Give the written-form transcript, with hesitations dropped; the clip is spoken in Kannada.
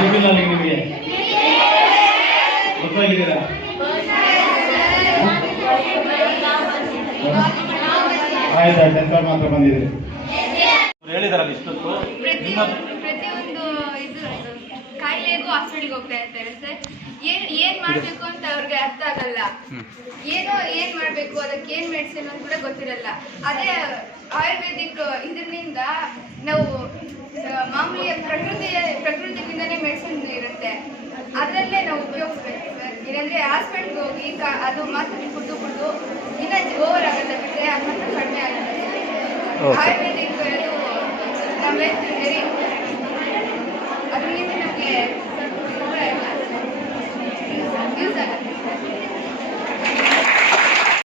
ನೆನಪಿಲ್ಲ ನಿಮಗೆ ಗೊತ್ತಾಗಿದ್ದೀರಾ? ಆಯ್ತಾ? 10th ಮಾತ್ರ ಬಂದಿದೆ ಹೇಳಿದಾರಲ್ಲ ಇಷ್ಟೊತ್ತು. ಪ್ರತಿಯೊಂದು ಇದು ಕಾಯಿಲೆಗೂ ಹಾಸ್ಪಿಟಲ್ಗೆ ಹೋಗ್ತಾ ಇರ್ತಾರೆ ಸರ್. ಏನ್ ಮಾಡ್ಬೇಕು ಅಂತ ಅವ್ರಿಗೆ ಅರ್ಥ ಆಗಲ್ಲ. ಏನ್ ಮಾಡ್ಬೇಕು, ಅದಕ್ಕೆ ಏನ್ ಮೆಡಿಸಿನ್ ಅಂತ ಕೂಡ ಗೊತ್ತಿರಲ್ಲ. ಅದೇ ಆಯುರ್ವೇದಿಕ್ ಇದರಿಂದ ನಾವು ಮಾಮೂಲಿ ಪ್ರಕೃತಿಯಿಂದನೇ ಮೆಡಿಸಿನ್ ಇರುತ್ತೆ, ಅದರಲ್ಲೇ ನಾವು ಉಪಯೋಗಿಸ್ಬೇಕು ಸರ್. ಏನಂದ್ರೆ ಹಾಸ್ಪಿಟ್ಲ್ಗೆ ಹೋಗಿ ಅದು ಮಾತ್ರ ಕುಡ್ದು ಇನ್ನ ಓವರ್ ಆಗುತ್ತೆ ಬಿಟ್ಟರೆ ಅದು ಮಾತ್ರ ಕಡಿಮೆ ಆಗುತ್ತೆ.